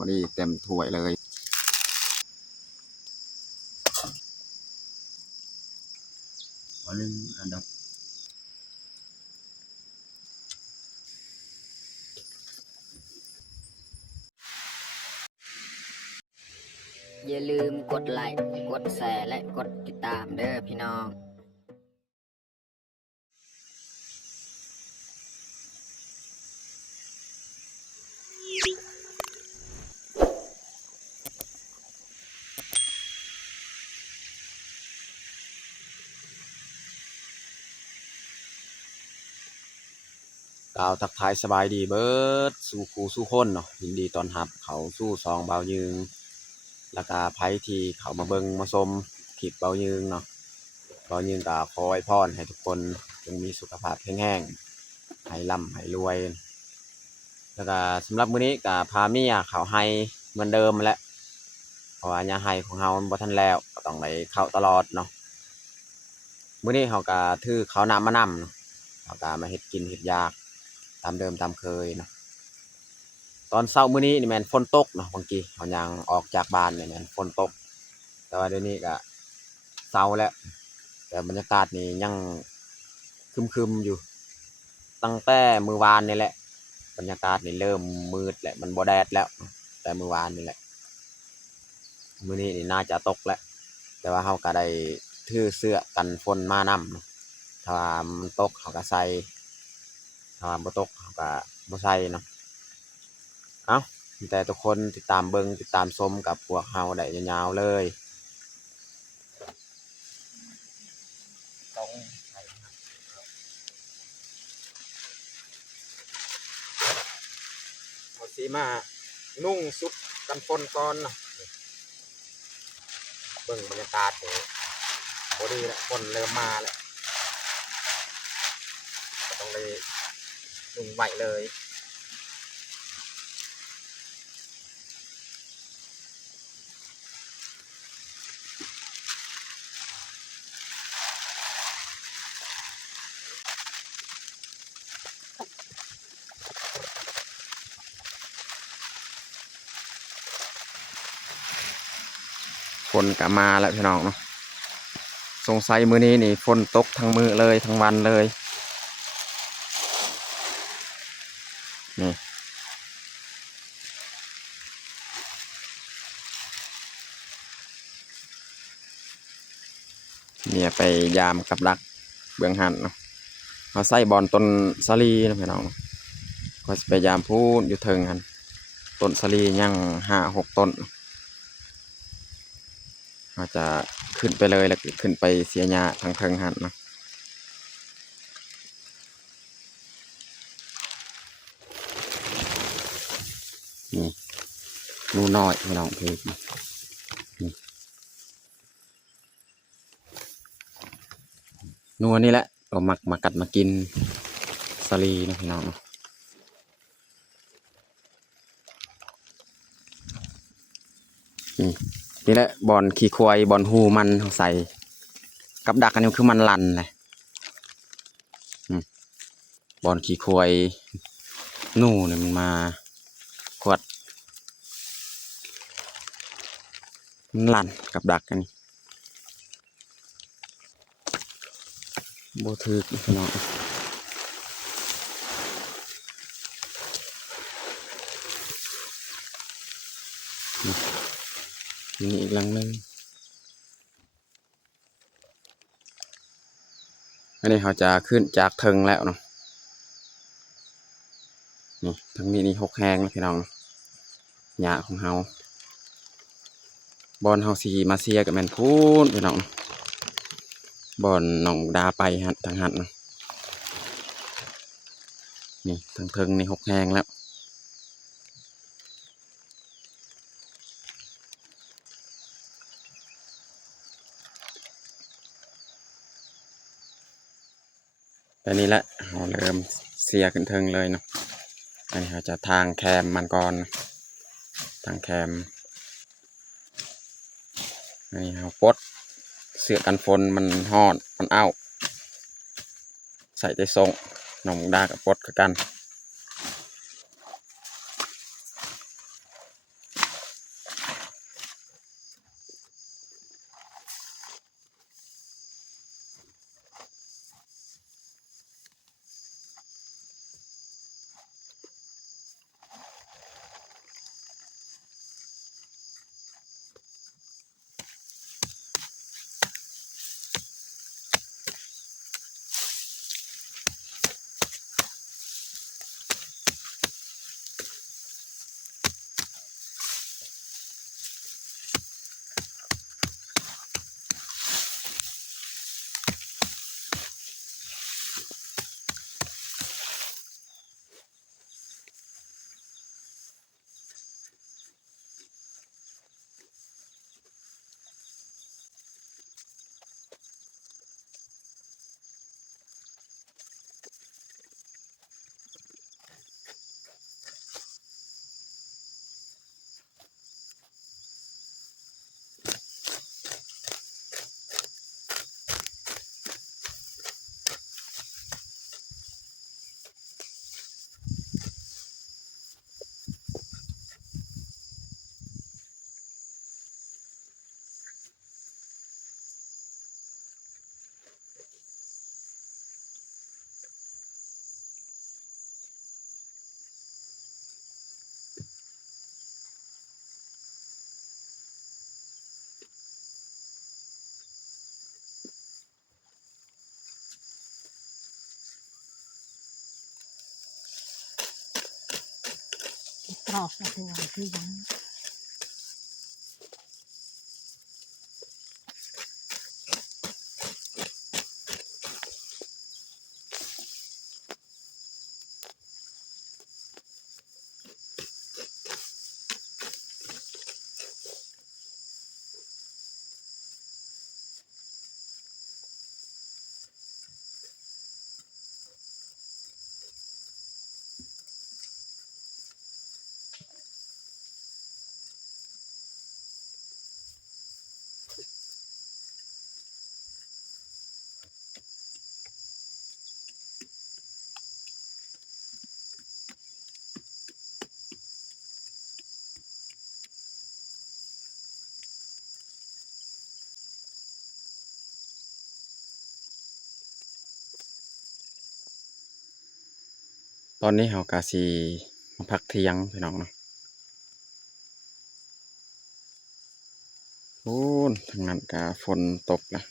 พอดีเต็มถ้วยเลยวันนึงอันดับอย่าลืมกดไลค์กดแชร์และกดติดตามเด้อพี่น้องกล่าวทักทายสบายดีเบิร์ดสู่ครูสู่คนเนาะยินดีต้อนรับเขาสู่ซองเบายืงแล้วก็ไผที่เขามาเบิ่งมาชมคลิปเบายืงเนาะเบายืงก็ขอไว้พรให้ทุกคนจงมีสุขภาพแข็งแรงให้ร่ำให้รวยแล้วก็สำหรับมื้อนี้ก็พาเมียเขาให้เหมือนเดิมแหละเพราะว่าหญ้าให้ของเฮาบ่ทันแล้วก็ต้องได้เข้าตลอดเนาะมื้อนี้เฮาก็ถือข้าวน้ำมานำเนาะเฮาก็มาเฮ็ดกินเฮ็ดอยากตามเดิมตามเคยเนาะตอนเช้ามื้อนี้นี่แม่นฝนตกเนาะบางทีเฮายังออกจากบ้านนี่แม่นฝนตกแต่ว่าเดี๋ยวนี้ก็เช้าแล้วแต่บรรยากาศนี่ยังครึมๆอยู่ตั้งแต่มื้อวานนี่แหละบรรยากาศนี่เริ่มมืดแล้วมันบ่แดดแล้วแต่มื้อวานนี่แหละมื้อนี้นี่น่าจะตกแล้วแต่ว่าเฮาก็ได้ถือเสื้อกันฝนมานำถ้าว่ามันตกเฮาก็ใส่ถ้าว่าบ่ตกเฮาก็บ่ใส่เนาะเอ้าแต่ทุกคนติดตามเบิ่งติดตามชมกับพวกเฮาได้ยาวๆเลยต้องใส่เอาสิมานุ่งชุดกันฝนก่อนเนาะเบิ่งบรรยากาศนี่พอดีแล้วฝนเริ่มมาแล้วก็ต้องเลยนุ่งไว้เลยฝนก็มาแล้วพี่น้องเนาะสงสัยมื้อนี้นี่ฝนตกทั้งมื้อเลยทั้งวันเลยนี่เนี่ยไปยามกับดักเบื้องหันเนาะเขาใส่บอลต้นสาลีนะพี่น้องก็ไปยามพูดอยู่เทิงหันต้นสาลียัง5-6 ต้นเขาจะขึ้นไปเลยแล้วขึ้นไปเสียหญ้าทางเทิงหันเนาะนี่นูน้อยพี่น้องเพลงนัวนี่แหละเอาหมักมากัดมากินสาลีนะพี่น้องนี่แหละบอลขี้ควายบอลหูมันเขาใส่กับดักอันนี้คือมันลันเลยบอลขี้ควายนู่เนี่ยมันมาขวดมันลันกับดักอันนี้โบถือพี่น้องนี่อีกหลังนึงอันนี้เขาจะขึ้นจากเทิงแล้วเนาะนี่ทั้งนี้นี่6 แหงนะพี่น้องหญ้าของเฮาบอลเฮาสีมาเซียกับแมนพูนพี่น้องบอลหนองดาไปฮะทางหันเนาะนี่ทางเทิงนี่6 แหงแล้วแต่นี้แหละเราเริ่มเสียขึ้นเทิงเลยเนาะอันนี้เราจะทางแคมมันก่อนทางแคมนี่เราปลดเสื้อกันฝนมันฮอดมันอ้าวใส่ใจทรงหนองดากับปลดกัน รอบสะตัวคือยัง ตอนนี้เฮากะสิมาพักเที่ยงพี่น้องเนาะโอ้นทางนั้นกะฝนตกละ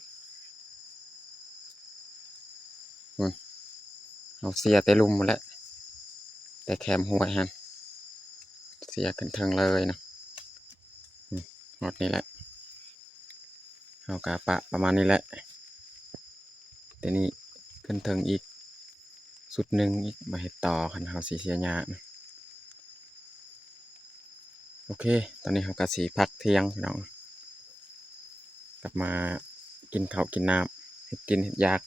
เอาเสียแต่ลุมหมดแล้วแต่แคมห้วยฮันเสียขึ้นเทิงเลยนะหมดนี่แหละเฮากะปะประมาณนี้แหละแต่นี่ขึ้นเทิงอีกสุดหนึ่งอีกมาเฮ็ดต่อคันเฮาสิเสียหญ้านะโอเคตอนนี้เฮากะสิพักเที่ยงพี่น้องกลับมากินข้าวกินน้ำเฮ็ดกินเฮ็ดอยาก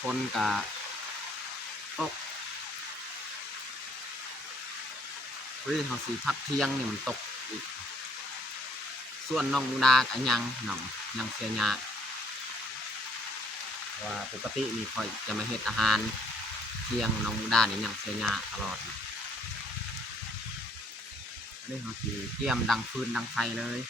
คนกะตกเฮ้ยเฮาสิพักเที่ยงนี่มันตกอีกส่วนน้องมูดากะยังเสียหญ้าว่าปกตินี่ค่อยจะมาเฮ็ดอาหารเที่ยงน้องมูดานี่ยังเสียหญ้าตลอดอันนี้เฮาสิเตรียมดังฟืนดังไฟเลย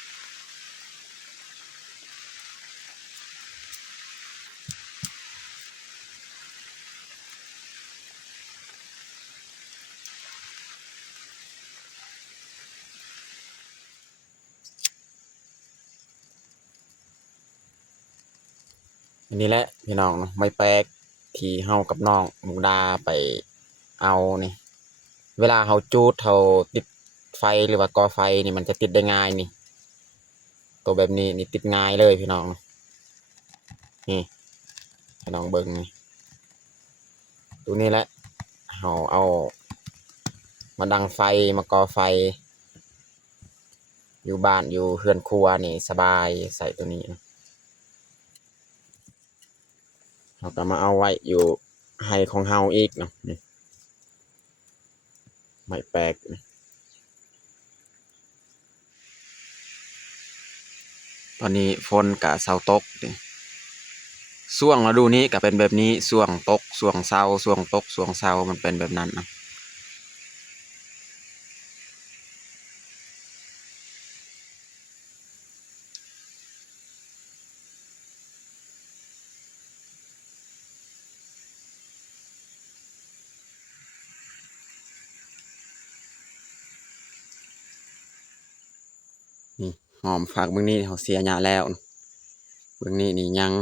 อันนี้แหละพี่น้องเนาะไม่แปลกที่เฮากับน้องมูดาไปเอานี่เวลาเฮาจูดเฮาติดไฟหรือว่าก่อไฟนี่มันจะติดได้ง่ายนี่ตัวแบบนี้นี่ติดง่ายเลยพี่น้องนี่พี่น้องเบิ่งนี่ตัวนี้แหละเฮาเอามาดังไฟมาก่อไฟอยู่บ้านอยู่เฮือนครัวนี่สบายใส่ตัวนี้นะเราก็มาเอาไว้อยู่ไฮของเฮาอีกเนาะนี่ไม่แปลกนะตอนนี้ฝนกะเซาตกนี่ช่วงฤดูนี้ก็เป็นแบบนี้ช่วงตกช่วงเซาช่วงตกช่วงเซามันเป็นแบบนั้นนะนี่หอมฝากเบื้องนี้เขาเสียหญ้าแล้วเบื้องนี้นี่ยัง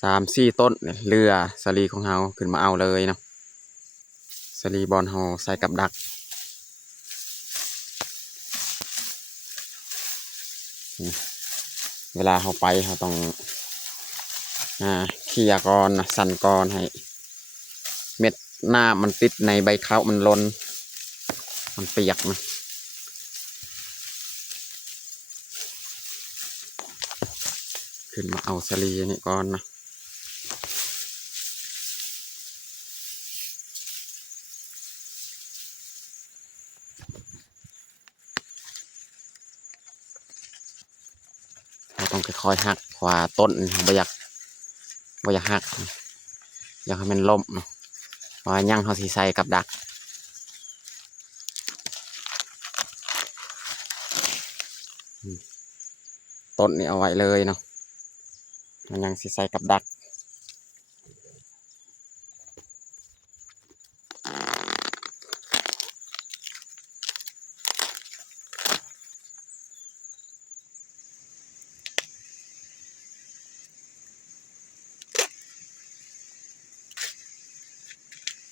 3-4ต้นเนี่ยเรือสลีของเฮาขึ้นมาเอาเลยเนาะสลีบอลเฮาใส่กับดักเวลาเฮาไปเฮาต้องเคลียร์ก่อนนะสั่นก่อนให้เม็ดหน้ามันติดในใบข้าวมันลนมันเปียกนะขึ้นมาเอาสลีนี่ก่อนนะเราต้องค่อยๆหักขวาต้นบ่อยากหักอยากให้มันล่มเนาะเพราะว่ายังเขาสีใส่กับดักต้นนี่เอาไว้เลยเนาะมันยังสีใส่กับดัก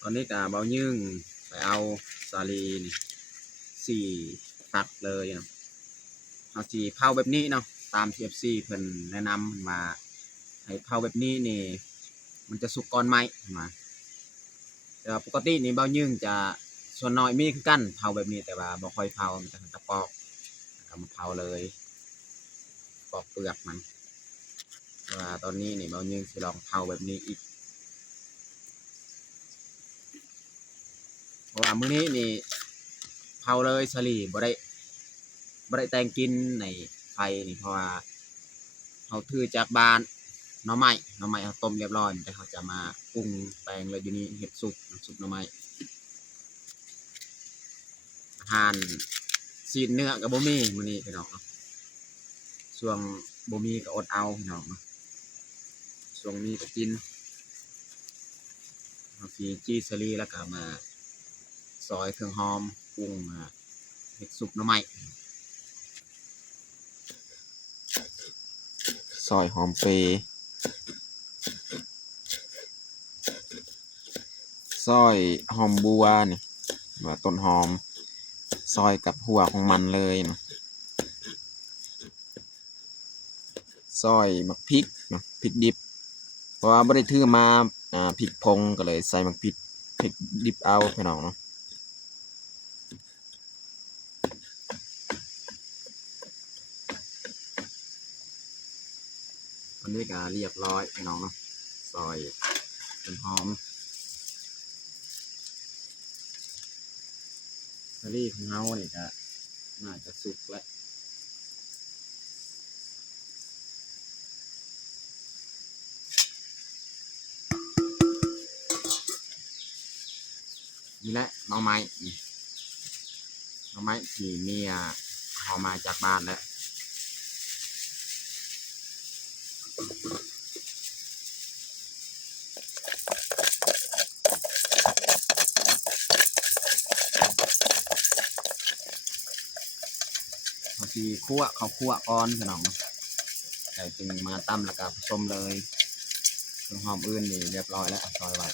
ตอนนี้กะเบายึ่งไปเอาสาลีนี่สี่ตัดเลยเนาะเอาสีเผาแบบนี้เนาะตาม TFC เพิ่นแนะนำมาให้เผาแบบนี้นี่มันจะสุกก่อนไหมมาแต่ว่าปกตินี่เบายึ่งจะส่วนน้อยมีคือกันเผาแบบนี้แต่ว่าบ่ค่อยเผามันจะตะปอกเอามาเผาเลยปอกเปลือกมันแต่ว่าตอนนี้นี่เบายึ่งสิลองเผาแบบนี้อีกเพราะว่ามื้อนี้นี่เผาเลยสลีบ่ได้แต่งกินในไฟนี่เพราะว่าเขาถือจากบ้านหน่อไม้เขาต้มเรียบร้อยแต่เขาจะมาปรุงแปลงเลยอยู่นี่เห็ดซุปหน่อไม้อาหารซีนเนื้อกับบ่มีมื้อนี้พี่น้องเนาะช่วงบ่มีก็อดเอาพี่น้องเนาะช่วงนี้ก็กินเอาฟีจี้สลีแล้วก็มาซอยเครื่องหอมปรุงเห็ดซุปหน่อไม้ซอยหอมเปรย์ซอยหอมบัวนี่ว่าต้นหอมซอยกับหัวของมันเลยเนาะซอยมักพริกเนาะพริกดิบเพราะว่าบ่ได้ถือมาพริกพงก็เลยใส่มักพริกดิบเอาพี่น้องเนาะอันนี้ก็เรียบร้อยพี่น้องเนาะซอยต้นหอมสาลี่ของเฮานี่ก็น่าจะสุกแล้วนี่แหละหน่อไม้ที่เมียเอามาจากบ้านแล้วเขาที่คั่วเขาคั่วก่อนพี่น้องเนาะใส่จึงมาตำแล้วก็ผสมเลยเครื่องหอมอื่นนี่เรียบร้อยแล้วซอยไว้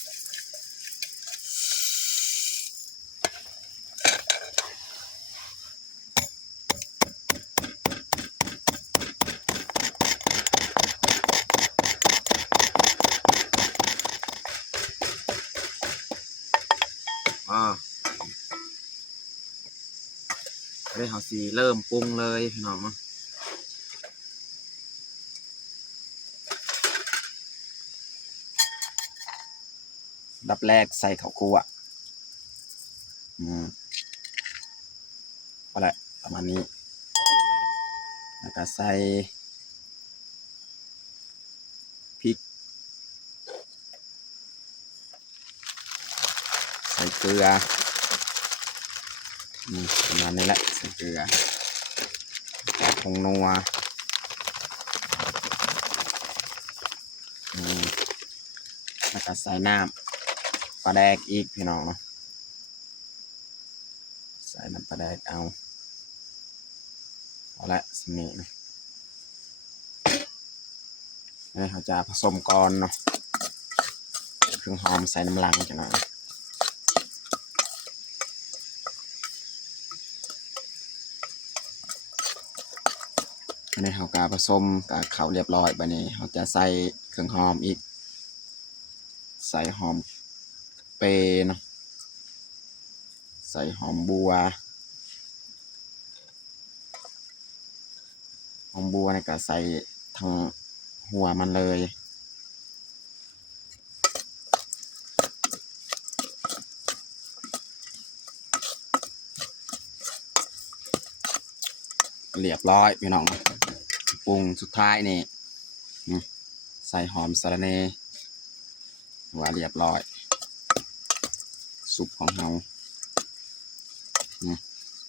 ได้เขาสีเริ่มปรุงเลยพี่น้องเนาะดับแรกใส่ข้าวคั่วก็แหละประมาณนี้แล้วก็ใส่พริกใส่เกลือประมาณนี้แหละใส่เกลือแล้วผงนัวแล้วก็ใส่น้ำปลาแดกอีกพี่น้องเนาะใส่น้ำปลาแดกเอาละสนิทนะนี่เขาจะผสมก่อนเนาะเครื่องหอมใส่น้ำลังจังหน่อยอันนี้เขากาผสมกับเขาเรียบร้อยไปนี่เขาจะใส่เครื่องหอมอีกใส่หอมเปรย์เนาะใส่หอมบัวนี่ก็ใส่ทั้งหัวมันเลยเรียบร้อยพี่น้องปรุงสุดท้ายนี่ใส่หอมสะระเนว่าเรียบร้อยซุปของเรา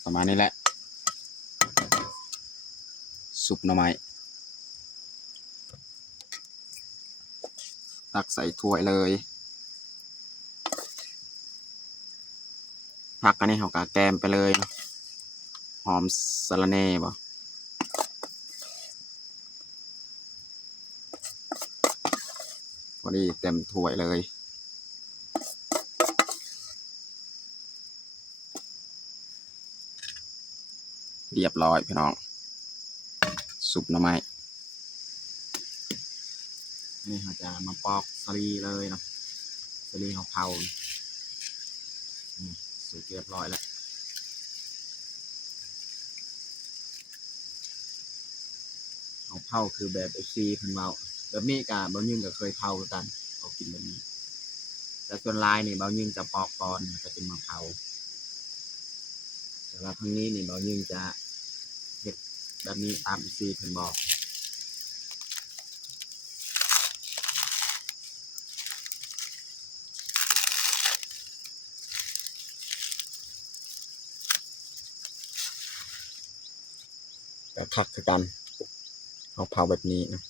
ประมาณนี้แหละซุปหน่อไม้ตักใส่ถ้วยเลยผักอันนี้เขากะแกมไปเลยหอมสะระเนบ่พอดีเต็มถ้วยเลย เรียบร้อยพี่น้องซุปหน่อไม้นี่เราจะมาปอกสลีเลยเนาะสลีเผาสุกเรียบร้อยแล้วเผาคือแบบFCเพิ่นเว้าแบบนี้ก็บ่ยิงก็เคยเผากันเขากินแบบนี้แต่ส่วนลายนี่บ่ยิงจะปอกก่อนก็จะมาเผาแต่ว่าครั้งนี้นี่บ่ยิงจะเฮ็ดแบบนี้ตาม FC เพิ่นบอกแต่คักคือกันเอาเผาแบบนี้นะ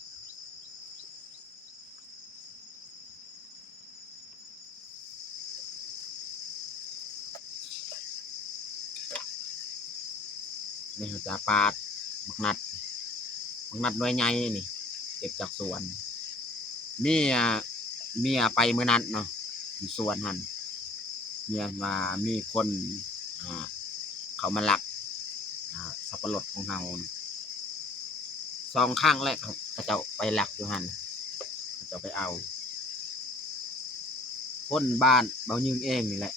นี่เขาจะปาดมักนัดหน่วยใหญ่นี่เก็บจากสวนเมียไปมื้อนั้นเนาะอยู่สวนหั่นเมียว่ามีคนอ่าเขามาลักสับปะรดของเรา2 ครั้งแรกเขาจะไปลักอยู่หั่นเขาจะไปเอาคนบ้านเบายืงเองนี่แหละ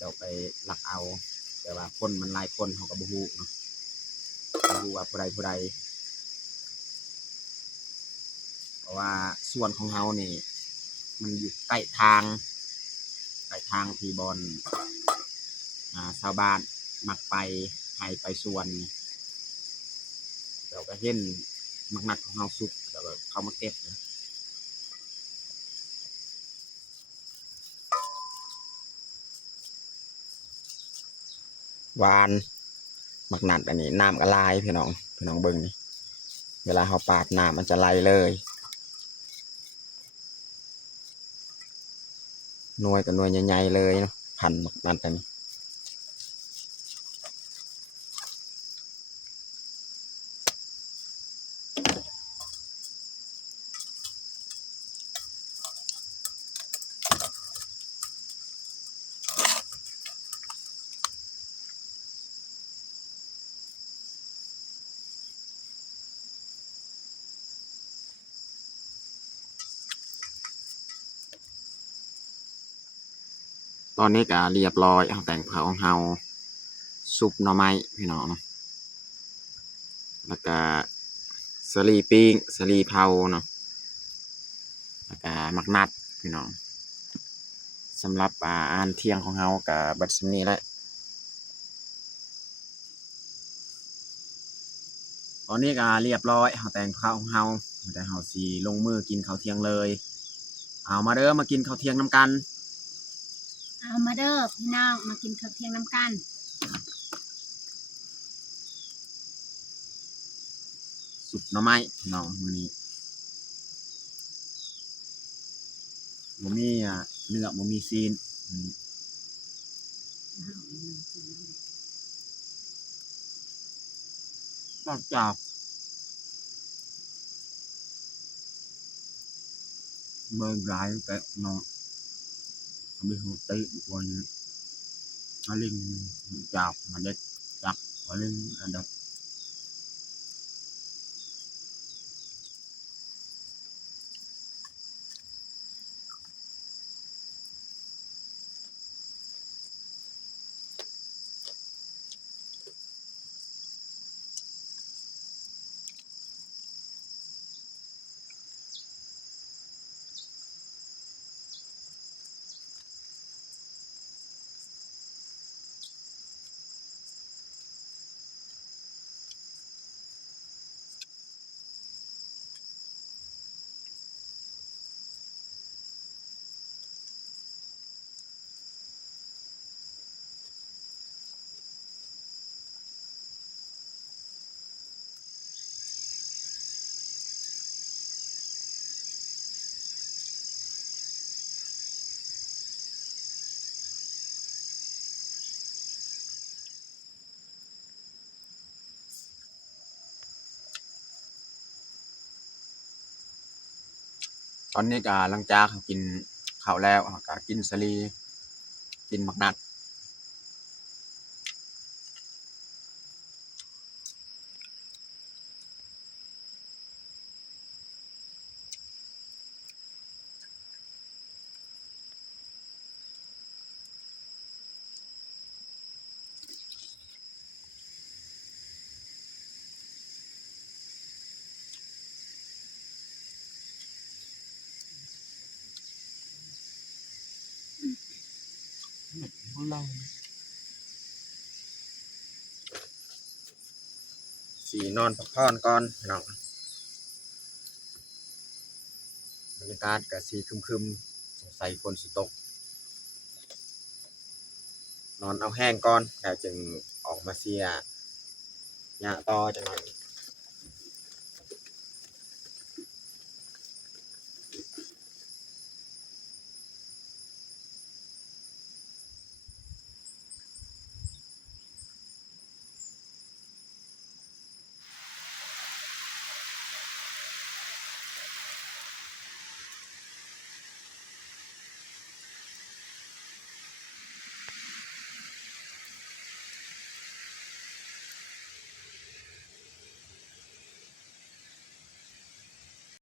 จะไปลักเอาแต่ว่าคนมันหลายคนเขาก็บ่ฮู้เนาะบ่ฮู้ว่าผู้ใดเพราะว่าส่วนของเฮานี่มันอยู่ใกล้ทางที่บอนชาวบ้านมักไปให้ไปสวนเราก็เห็นมักนัดของเฮาสุกแล้วก็เขามาเก็บนะหวานมักนัดอันนี้น้ำก็ลายพี่น้องเบิ่งนี่เวลาเขาปาดน้ำมันจะไหลเลยหน่วยกับหน่วยใหญ่ๆเลยเนาะพันมักนัดอันนี้ตอนนี้ก็เรียบร้อยเอาแต่งเผาของเฮาซุปหน่อไม้พี่น้องเนาะแล้วก็สลีปิ้งสลีเผาเนาะแล้วก็มักนัดพี่น้องสำหรับอาหารเที่ยงของเฮากับบัดซำนี้แหละตอนนี้ก็เรียบร้อยเอาแต่งข้าวของเฮาแต่เฮาสิลงมือกินข้าวเที่ยงเลยเอามาเด้อมากินข้าวเที่ยงน้ำกันเอามาเด้อพี่น้องมากินข้าวเที่ยงน้ำกัน สุปหน่อไม้พี่น้องมื้อนี้บ่มีเนื้อบ่มีซีนนอกจากเบิ่งหลายแต่เนาะมีหัวติบ่นี่มาลิงจากมาเด็ดจากมาลิงอันดับตอนนี้ก็หลังจากกินข้าวแล้วก็กินสลีกินมักนัด สีนอนพักผ่อนก่อนเนาะบรรยากาศก็สีครึมๆสงสัยฝนสิตกนอนเอาแห้งก่อนแล้วจึงออกมาเสียหญ้าต่อจังหน่อย